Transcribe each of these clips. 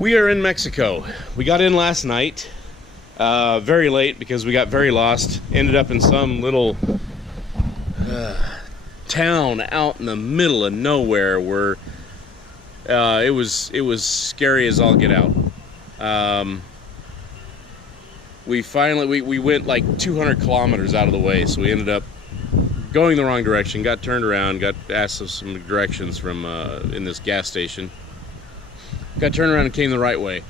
We are in Mexico. We got in last night, very late because we got very lost. Ended up in some little town out in the middle of nowhere where it was scary as all get out. We went like 200 kilometers out of the way, so we ended up going the wrong direction, got turned around, got asked some directions from in this gas station. Got turned around and came the right way.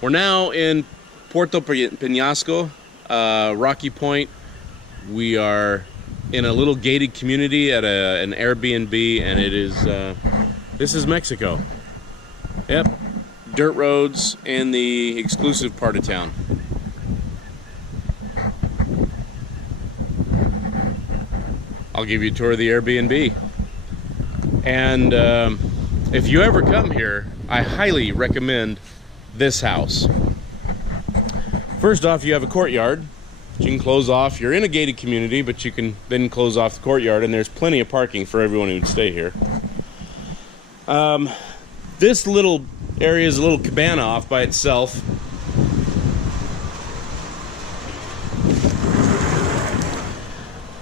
We're now in Puerto Peñasco, Rocky Point. We are in a little gated community at an Airbnb, and it is this is Mexico. Yep, dirt roads in the exclusive part of town. I'll give you a tour of the Airbnb. And if you ever come here, I highly recommend this house. First off, you have a courtyard you can close off. You're in a gated community, but you can then close off the courtyard, and there's plenty of parking for everyone who would stay here. This little area is a little cabana off by itself.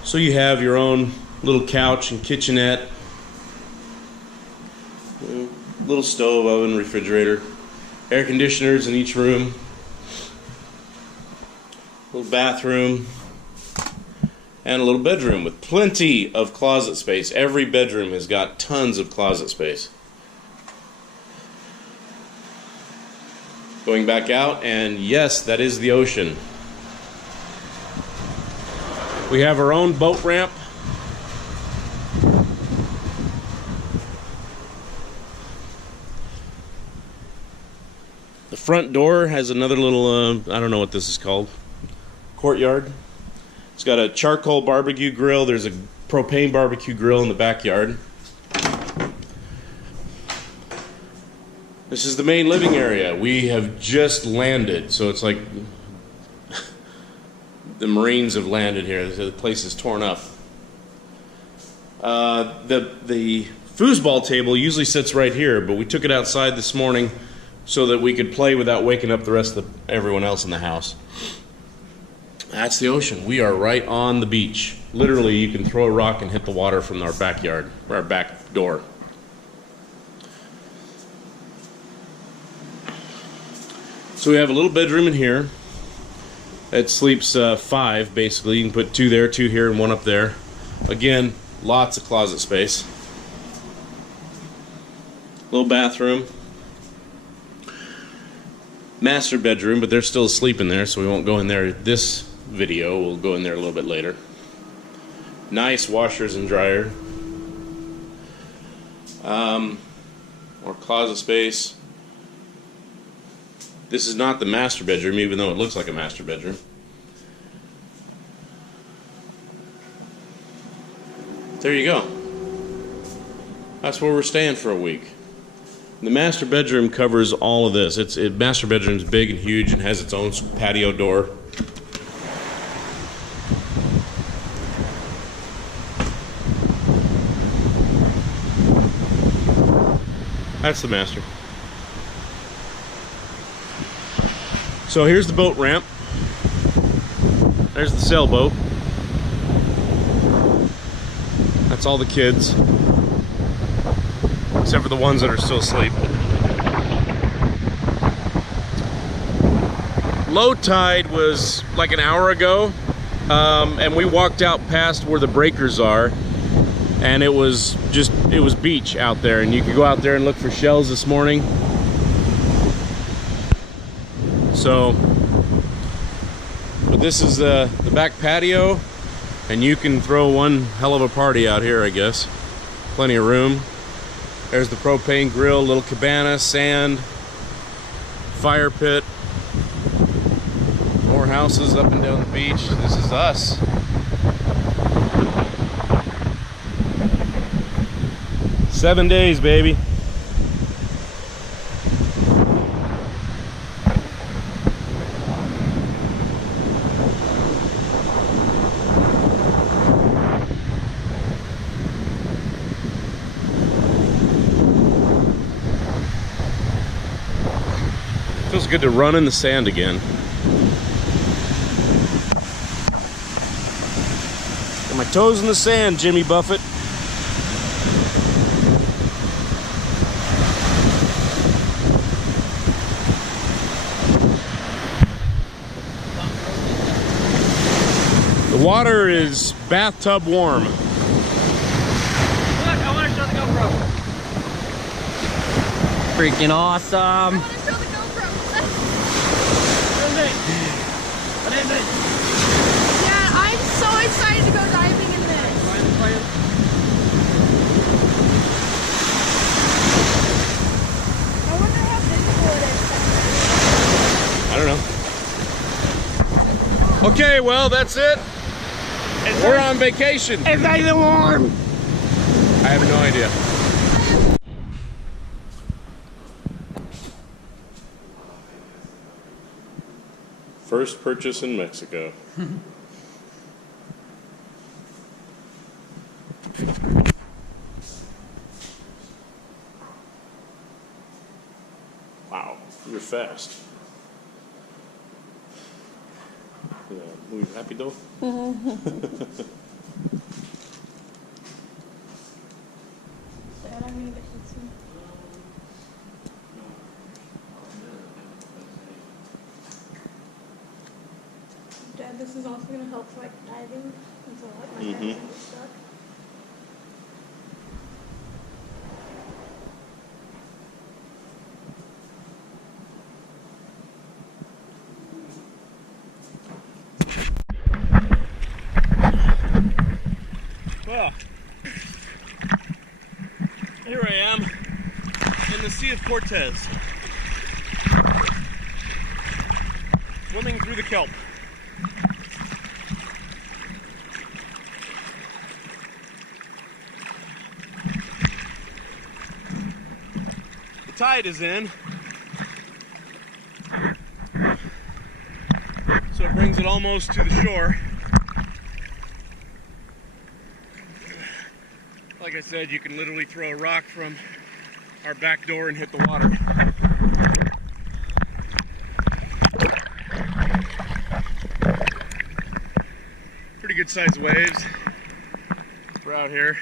So you have your own little couch and kitchenette, little stove, oven, refrigerator, air conditioners in each room, little bathroom, and a little bedroom with plenty of closet space. Every bedroom has got tons of closet space. Going back out, and yes, that is the ocean. We have our own boat ramp. The front door has another little, I don't know what this is called, courtyard. It's got a charcoal barbecue grill. There's a propane barbecue grill in the backyard. This is the main living area. We have just landed, so it's like the Marines have landed here. The place is torn up. The foosball table usually sits right here, but we took it outside this morning so that we could play without waking up the rest of everyone else in the house. That's the ocean. We are right on the beach. Literally, you can throw a rock and hit the water from our backyard, or our back door. So we have a little bedroom in here. It sleeps 5, basically. You can put 2 there, 2 here, and 1 up there. Again, lots of closet space. Little bathroom. Master bedroom, but they're still asleep in there, so we won't go in there this video. We'll go in there a little bit later. Nice washers and dryer. More closet space. This is not the master bedroom, even though it looks like a master bedroom. There you go. That's where we're staying for a week. The master bedroom covers all of this. Master bedroom's big and huge and has its own patio door. That's the master. So here's the boat ramp. There's the sailboat. That's all the kids, except for the ones that are still asleep. Low tide was like an hour ago, and we walked out past where the breakers are, and it was beach out there, and you could go out there and look for shells this morning. So, but this is the back patio, and you can throw one hell of a party out here, I guess. Plenty of room. There's the propane grill, little cabana, sand, fire pit, more houses up and down the beach. This is us. Seven days, baby. Feels good to run in the sand again. Got my toes in the sand, Jimmy Buffett. The water is bathtub warm. Look, I want to show the GoPro. Freaking awesome. I want to show the GoPro. What is it? Yeah, I'm so excited to go diving in this. I wonder how visible it is. I don't know. Okay, well, that's it. We're on vacation. It's nice and warm. I have no idea. First purchase in Mexico. Wow, you're fast. Yeah, muy rápido. Dad, this is also going to help like diving until like my hands don't get stuck. Well, here I am in the Sea of Cortez, swimming through the kelp. The tide is in, so it brings it almost to the shore. Like I said, you can literally throw a rock from our back door and hit the water. Pretty good sized waves. We're out here.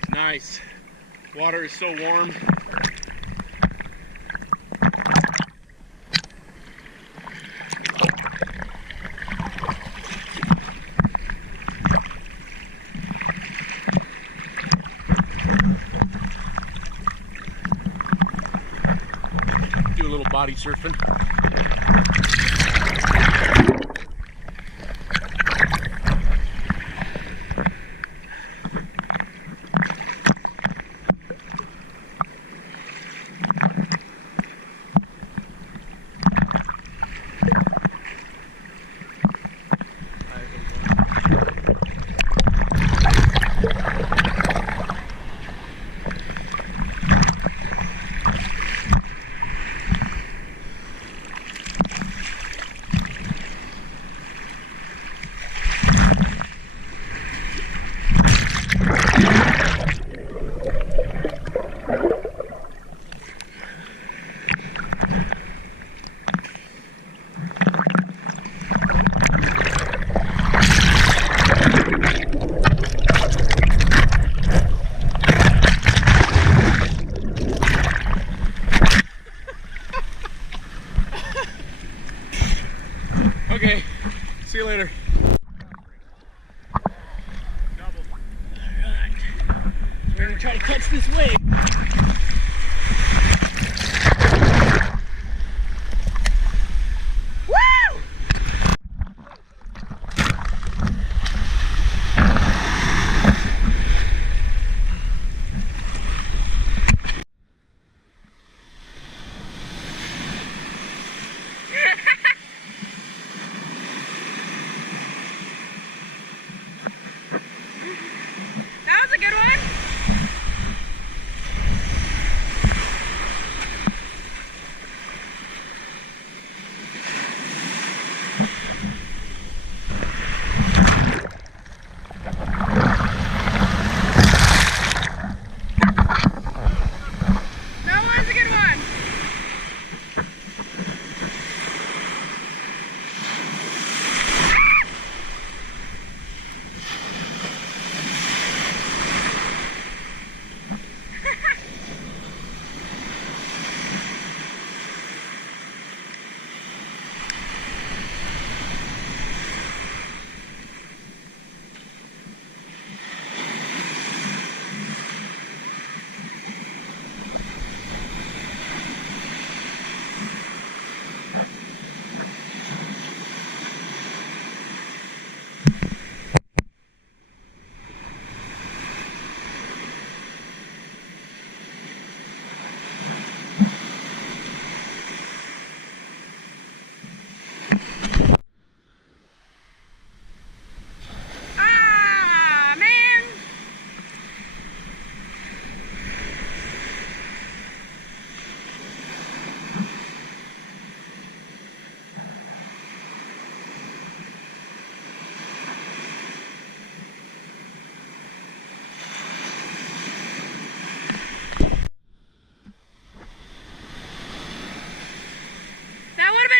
It's nice. Water is so warm. Do a little body surfing. Okay, see you later. Alright. We're gonna try to catch this wave. Woo!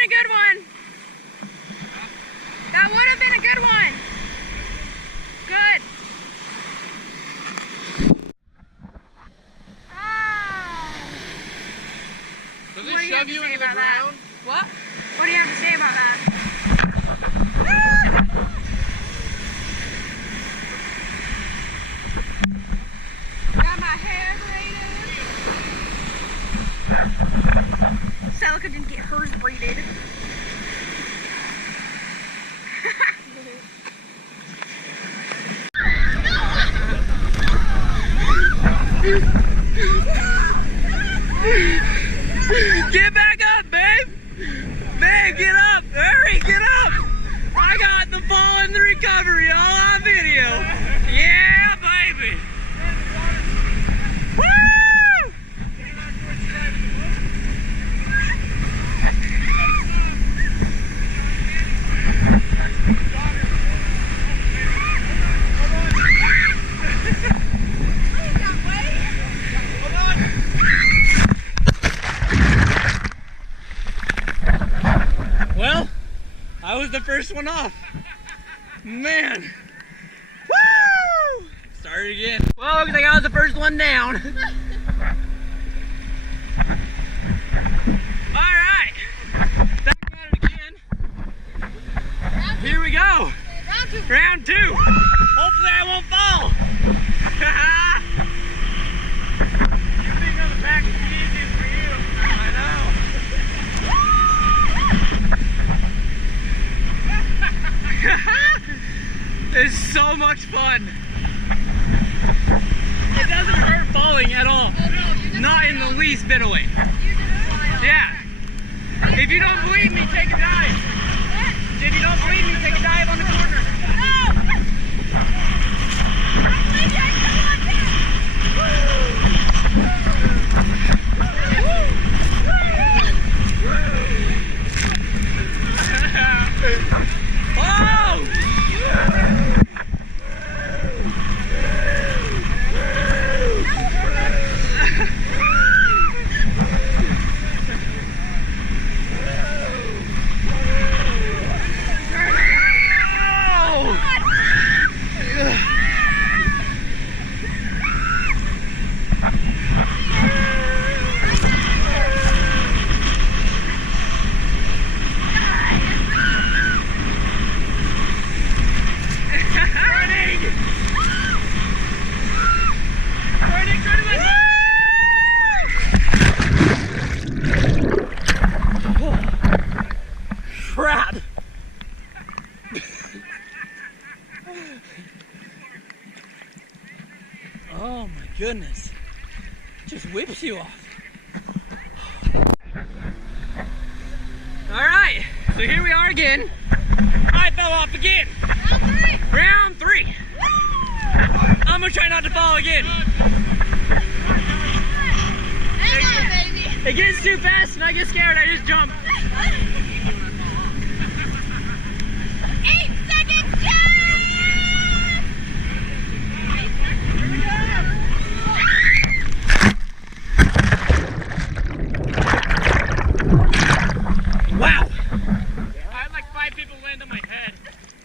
a good one. That would have been a good one. Good. Does What do it you have shove to you say into the about that? ground? What? What do you have to say about that? Got my hair braided. Celica didn't get hers braided. Get back up, babe! Babe, get up! Hurry, get up! I got the fall and the recovery all on video. Yeah, baby! Woo! Well, I was the first one off. Man. Woo! Start again. Well, looks like I was the first one down. Alright. Back at it again. Here we go. Round two. Hopefully I won't fall. You think on the back is the easiest for you. I know. It's so much fun. It doesn't hurt falling at all. Not in the least bit of it. Yeah. If you don't believe me, take a dive. If you don't believe me, take a dive on the corner. Crap! Oh my goodness. Just whips you off. Alright, so here we are again. I fell off again. Round three. I'm gonna try not to fall again. Hang on, baby. It gets too fast and I get scared, I just jump. 8 seconds, jump! Wow. I had like 5 people land on my head.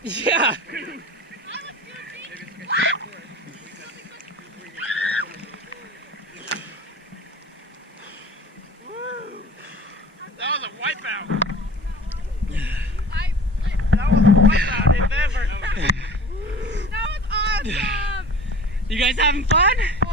Yeah. That was a wipeout. That was a wipeout, if ever. That was awesome! You guys having fun? Oh